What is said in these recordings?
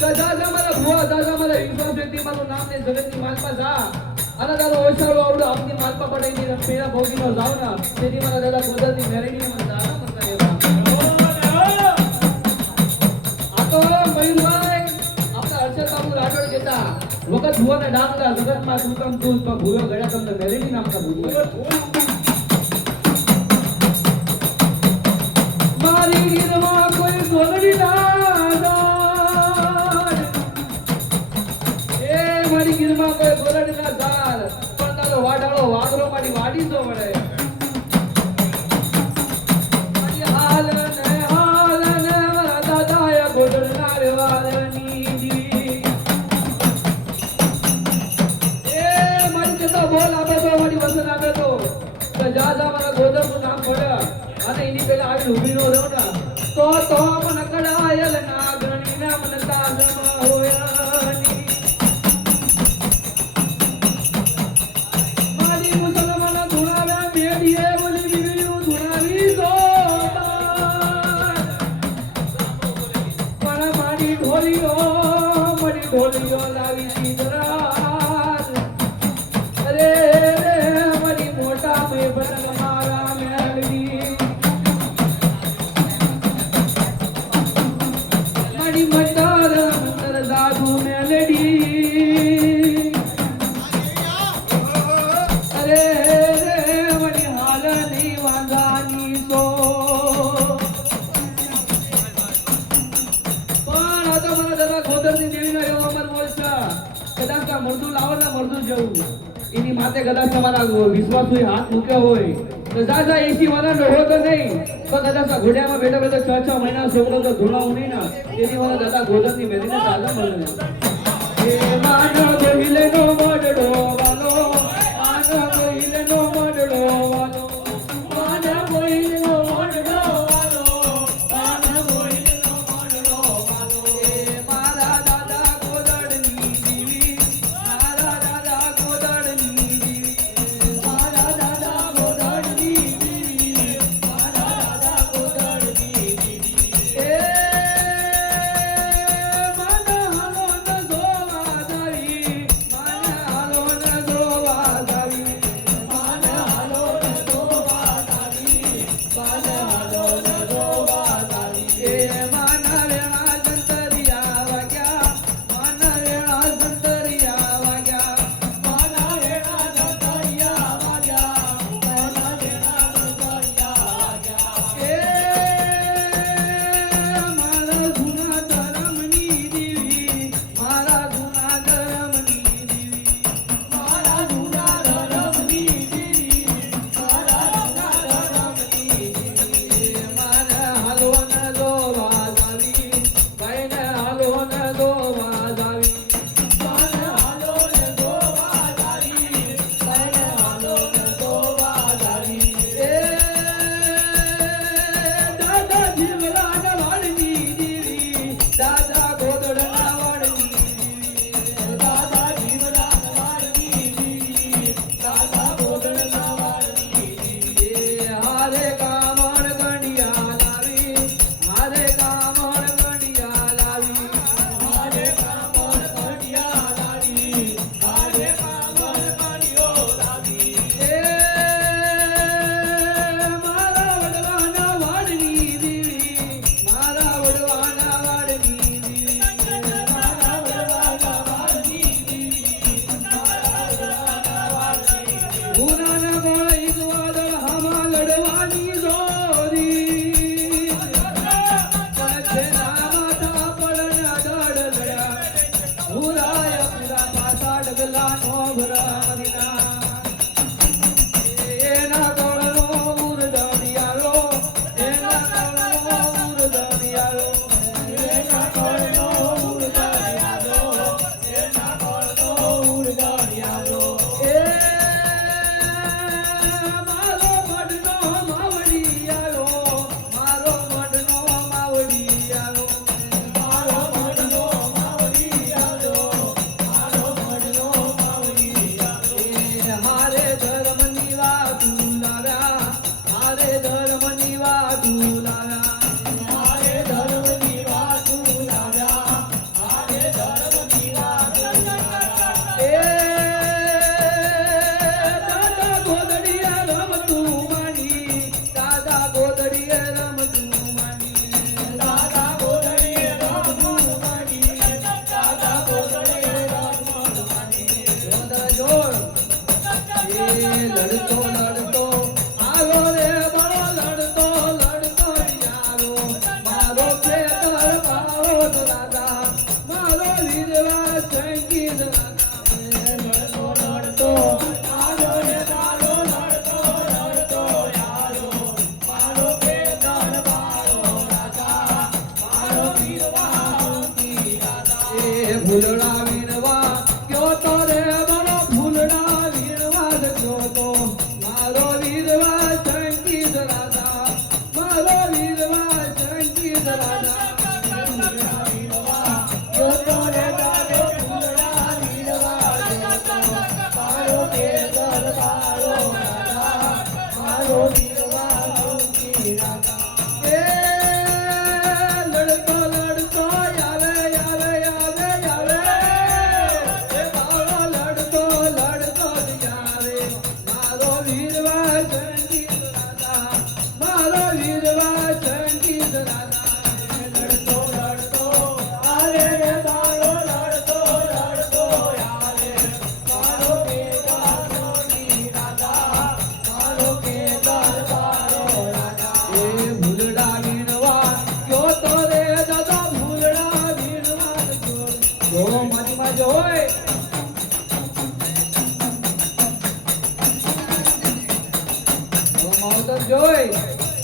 દાદા મારા ભુવા દાદા મારા વિશ્વાસ વ્યક્તિ મારું નામ ને જગતની માલપા જા અને દાદા ઓછાળો આવડો આપની માલપા પડાઈ પેલા ભોગીનો જાવ ના તેથી મારા દાદા ગોદરની મેરેડી મને દાદા મત એવા આ તો મયુરભાઈ આપણા હર્ષદ બાબુ રાઠોડ કહેતા વખત ભુવાને ડાંગલા જગતમાં તું કમ તું પણ ભુવા ગળા તમને મેરેડી નામતા ભુવા મારી ગીરમાં કોઈ ગોલડી ના મારી ગીરમાં કોઈ ગોલડી ના ઝાડ પણ તારો વાડાળો વાગરો મારી વાડી તો વળે મારી હાલ ને મારા દાદાએ ગોલડના વ્યવહારની દી મારી જતો બોલ આપે તો મારી વસન આપે તો જા મારા ગોદરનું નામ પડે અને એની પેલા આવી ઊભી નો રહ્યો ને તો મન કડાયલ નાગણી ના મન તાજમાં હોયાની મારી મુસલમાન ધુણાવ્યા મેડીએ બોલી બીવીયું ધુણાવી દો પણ મારી ઢોલીઓ લાવી સીધરાજ અરે મારી મોટા મેં બટન મારા મેળવી મંદર દાદુ મેલડી અરે વળી હાલ નહીં વાંધાની તો પણ આ તો મને દાદા ખોદરની દેવીનો એવો અમર બોલશે કદાચ આ મરદું લાવો ને મરદું જવું એની માથે કદાચ તમારા વિશ્વાસ હોય હાથ મૂક્યો હોય તો દાદા 80 વાળાનો હો તો નહીં તો દાદા ઘોડિયામાં બેઠા બેઠા 6 મહિના છોકરો તો ધોળાવું નહીં ના તેથી મારા દાદા ગોદરની મેરીને દાદા મળે એ માનો ગોહિલે નો મોડડો વાલો માનો ગોહિલે નો મોડડો વાલો માનો ગોહિલે નો મોડડો વાલો માનો ગોહિલે નો મોડડો વાલો એ મારા દાદા ગોદડની દીવી મારા દાદા ગોદડની દીવી મારા દાદા ગોદડની દીવી મારા દાદા ગોદડની દીવી એ વીરવા સંગીત લડતો લડતો આલો રે દાડો લડતો લડતો આલો મારો કે દરબારો રાજા મારો વીરવા સંગીત રાજા એ ભૂલડા વીરવા કયો તો રે મારો ભૂલડા વીરવા કયો તો મારો વીરવા સંગીત રાજા મારો વીરવા સંગીત રાજા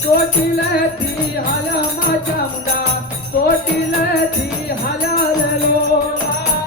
ચોટીલેથી હાલ્યા માચા મુંડા ચોટીલેથી હાલ્યા રે લોલા